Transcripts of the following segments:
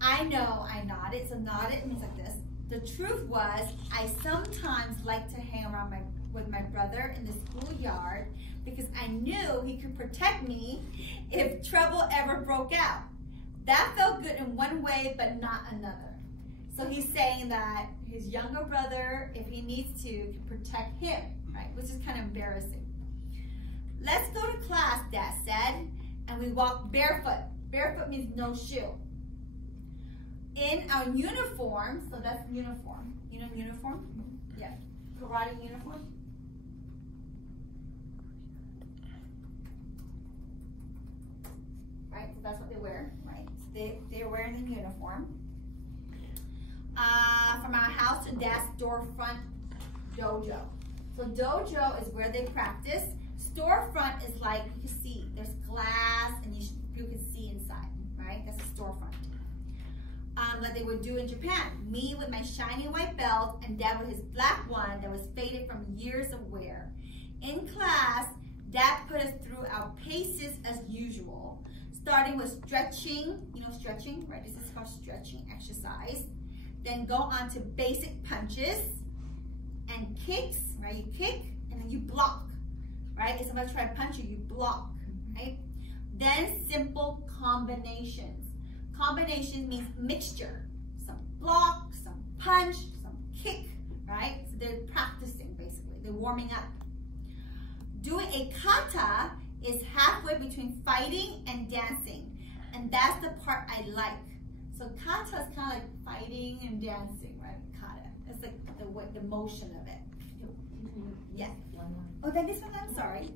I know, I nodded. So nodded means like this. The truth was, I sometimes liked to hang around with my brother in the schoolyard because I knew he could protect me if trouble ever broke out. That felt good in one way, but not another. So he's saying that his younger brother, if he needs to, can protect him, right? Which is kind of embarrassing. Let's go to class, Dad said, and we walked barefoot. Barefoot means no shoe. In our uniform, so that's uniform. You know uniform? Yeah. Karate uniform. Right, so that's what they wear, right? So they're wearing the uniform. From our house to Dad's storefront dojo. So dojo is where they practice. Storefront is like, you can see, there's glass and you can see inside, right? That's a storefront. Like they would do in Japan. Me with my shiny white belt and Dad with his black one that was faded from years of wear. In class, Dad put us through our paces as usual, starting with stretching, you know stretching, right? This is called stretching exercise. Then go on to basic punches and kicks, right? You kick and then you block, right? If somebody tries to punch you, you block, right? Then simple combinations. Combination means mixture. Some block, some punch, some kick, right? So they're practicing basically, they're warming up. Doing a kata is halfway between fighting and dancing. And that's the part I like. So kata is kind of like fighting and dancing, right? Kata. It's like the motion of it. Yeah. Oh, then this one, I'm sorry.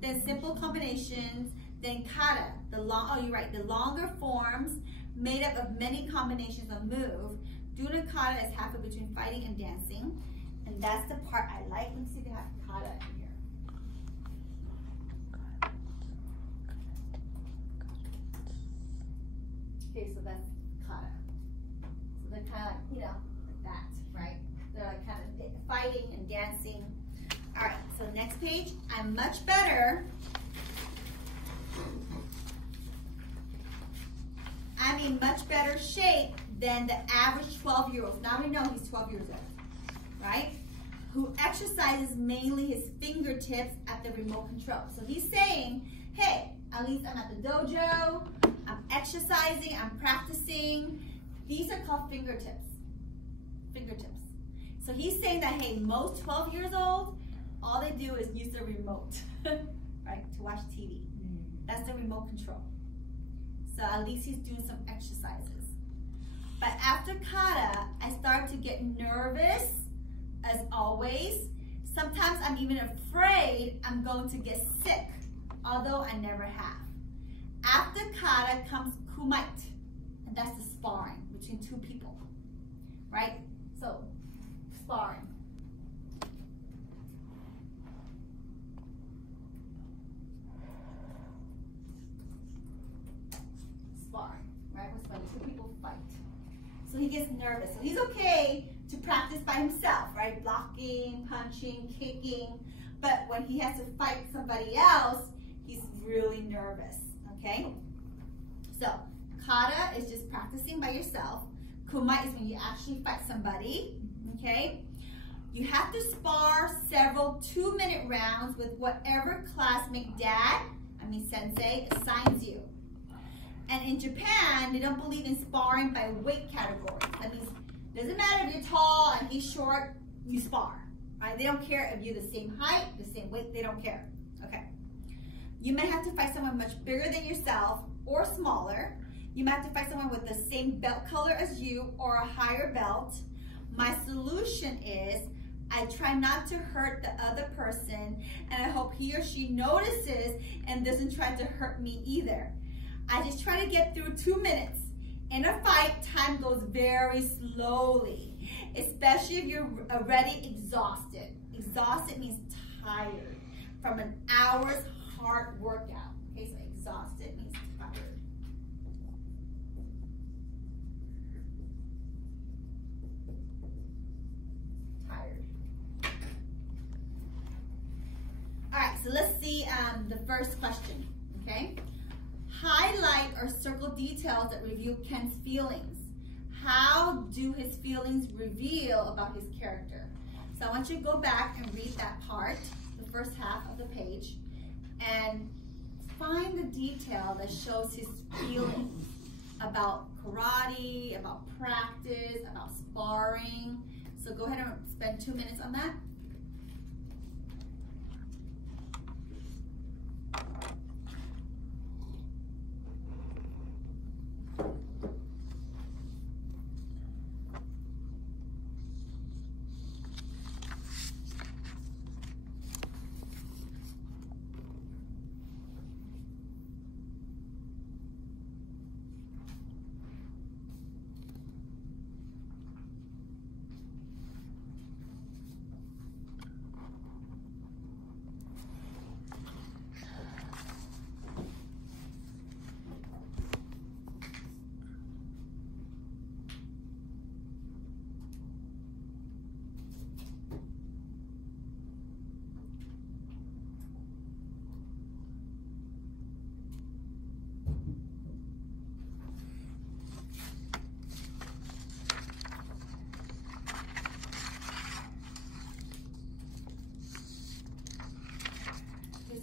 Then simple combinations. Then kata, the longer forms made up of many combinations of move. Doing a kata is halfway between fighting and dancing. And that's the part I like. Let's see if they have kata in here. Okay, so that's kata. So they're kind of like, you know, like that, right? They're like kind of fighting and dancing. All right, so next page. I'm much better. I'm in much better shape than the average 12-year-old. Now we know he's 12 years old, right? Who exercises mainly his fingertips at the remote control. So he's saying, hey, at least I'm at the dojo, I'm exercising, I'm practicing. These are called fingertips. Fingertips. So he's saying that, hey, most 12 years old, all they do is use the remote, right, to watch TV. That's the remote control. So at least he's doing some exercises. But after kata, I start to get nervous, as always. Sometimes I'm even afraid I'm going to get sick, although I never have. After kata comes kumite, and that's the sparring between two people, right? So, sparring. Right? When two people fight. So he gets nervous. So he's okay to practice by himself, right? Blocking, punching, kicking. But when he has to fight somebody else, he's really nervous, okay? So kata is just practicing by yourself. Kumite is when you actually fight somebody, okay? You have to spar several 2-minute rounds with whatever classmate sensei assigns you. And in Japan, they don't believe in sparring by weight categories. That means it doesn't matter if you're tall and he's short, you spar. Right? They don't care if you're the same height, the same weight, they don't care. Okay. You may have to fight someone much bigger than yourself or smaller. You might have to fight someone with the same belt color as you or a higher belt. My solution is I try not to hurt the other person, and I hope he or she notices and doesn't try to hurt me either. I just try to get through 2 minutes. In a fight, time goes very slowly, especially if you're already exhausted. Exhausted means tired from an hour's hard workout. Okay, so exhausted means tired. Tired. All right, so let's see the first question, okay? Highlight or circle details that reveal Ken's feelings. How do his feelings reveal about his character? So I want you to go back and read that part, the first half of the page, and find the detail that shows his feelings about karate, about practice, about sparring. So go ahead and spend 2 minutes on that.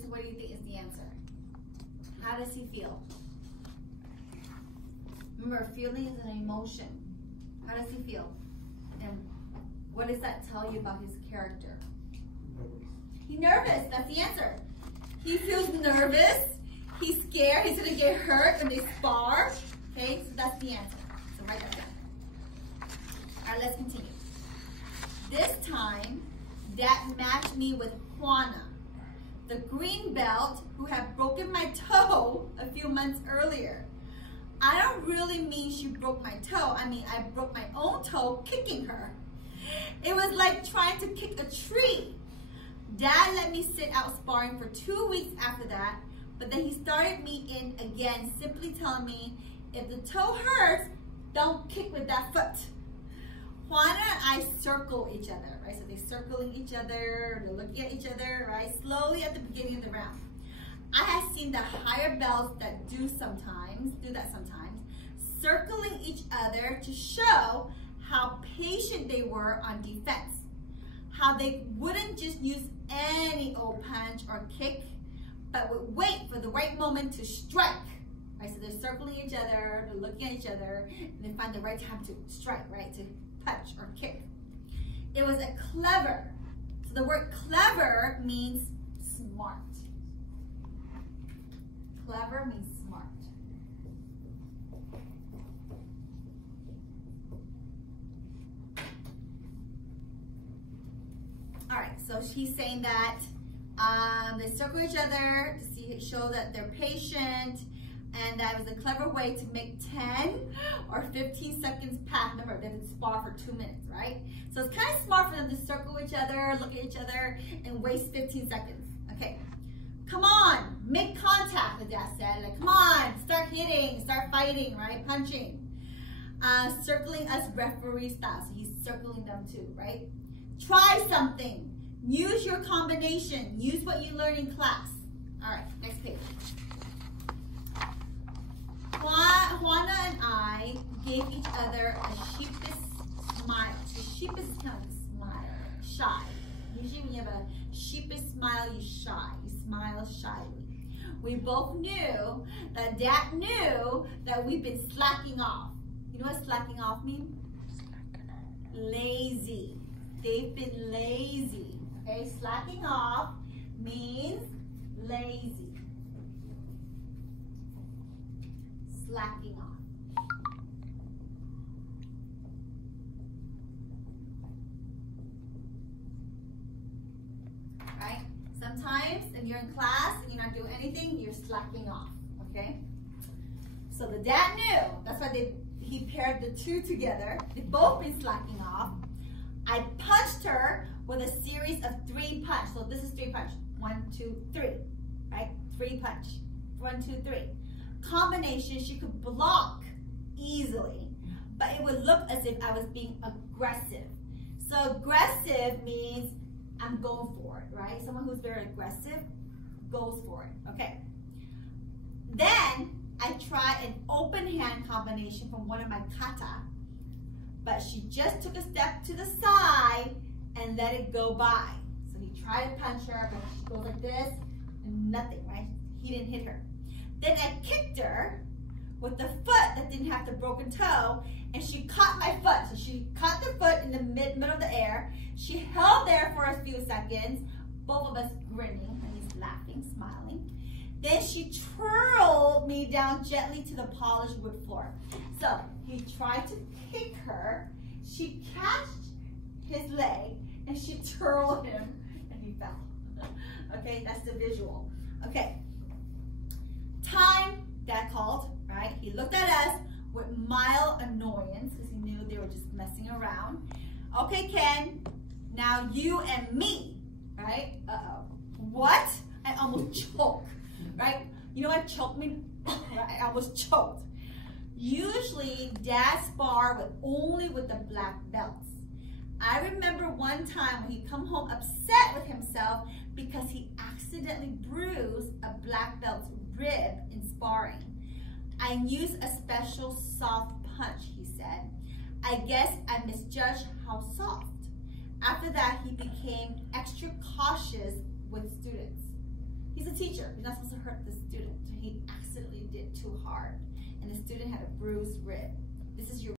What do you think is the answer? How does he feel? Remember, feeling is an emotion. How does he feel? And what does that tell you about his character? He's nervous. That's the answer. He feels nervous. He's scared. He's going to get hurt when they spar. Okay, so that's the answer. So write that down. All right, let's continue. This time, Dad matched me with Juana, the green belt who had broken my toe a few months earlier. I don't really mean she broke my toe. I mean, I broke my own toe kicking her. It was like trying to kick a tree. Dad let me sit out sparring for 2 weeks after that, but then he started me in again, simply telling me, if the toe hurts, don't kick with that foot. Juana and I circle each other, right? So they're circling each other, they're looking at each other, right? Slowly at the beginning of the round. I have seen the higher belts that do that sometimes, circling each other to show how patient they were on defense. How they wouldn't just use any old punch or kick, but would wait for the right moment to strike. Right? So they're circling each other, they're looking at each other, and they find the right time to strike, right? To punch or kick. It was a clever. So the word clever means smart. Clever means smart. All right, so she's saying that they circle each other to show that they're patient, and that was a clever way to make 10 or 15 seconds pass. Remember, they didn't spar for 2 minutes, right? So it's kind of smart for them to circle each other, look at each other, and waste 15 seconds. Okay, come on, make contact, the dad said. Like, come on, start hitting, start fighting, right? Punching. Circling us referee style, so he's circling them too, right? Try something. Use your combination. Use what you learned in class. All right, next page. Juana and I gave each other a sheepish smile. So sheepish is kind of a smile, shy. Usually when you have a sheepish smile, you shy. You smile shyly. We both knew that Dad knew that we've been slacking off. You know what slacking off means? Lazy. They've been lazy. Okay, slacking off means lazy. Slacking off. Right? Sometimes if you're in class and you're not doing anything, you're slacking off. Okay? So the dad knew. That's why he paired the two together. They've both been slacking off. I punched her with a series of 3 punches. So this is 3 punches. 1, 2, 3. Right? 3 punch. 1, 2, 3. Combination, she could block easily, but it would look as if I was being aggressive. So aggressive means I'm going for it, right? Someone who's very aggressive goes for it. Okay. Then I tried an open hand combination from one of my kata, but she just took a step to the side and let it go by. So he tried to punch her, but she goes like this and nothing, right? He didn't hit her. Then I kicked her with the foot that didn't have the broken toe, and she caught my foot. So she caught the foot in the middle of the air. She held there for a few seconds, both of us grinning, and he's laughing, smiling. Then she twirled me down gently to the polished wood floor. So he tried to kick her. She catched his leg, and she twirled him, and he fell. Okay, that's the visual. Okay, time, Dad called, right? He looked at us with mild annoyance because he knew they were just messing around. Okay, Ken, now you and me, right? Uh-oh. What? I almost choked, right? You know what choked me? I almost choked. Usually, Dad spar only with the black belts. I remember one time when he come home upset with himself because he accidentally bruised a black belt's rib in sparring. I used a special soft punch, he said. I guess I misjudged how soft. After that, he became extra cautious with students. He's a teacher. He's not supposed to hurt the student. So he accidentally did too hard, and the student had a bruised rib. This is your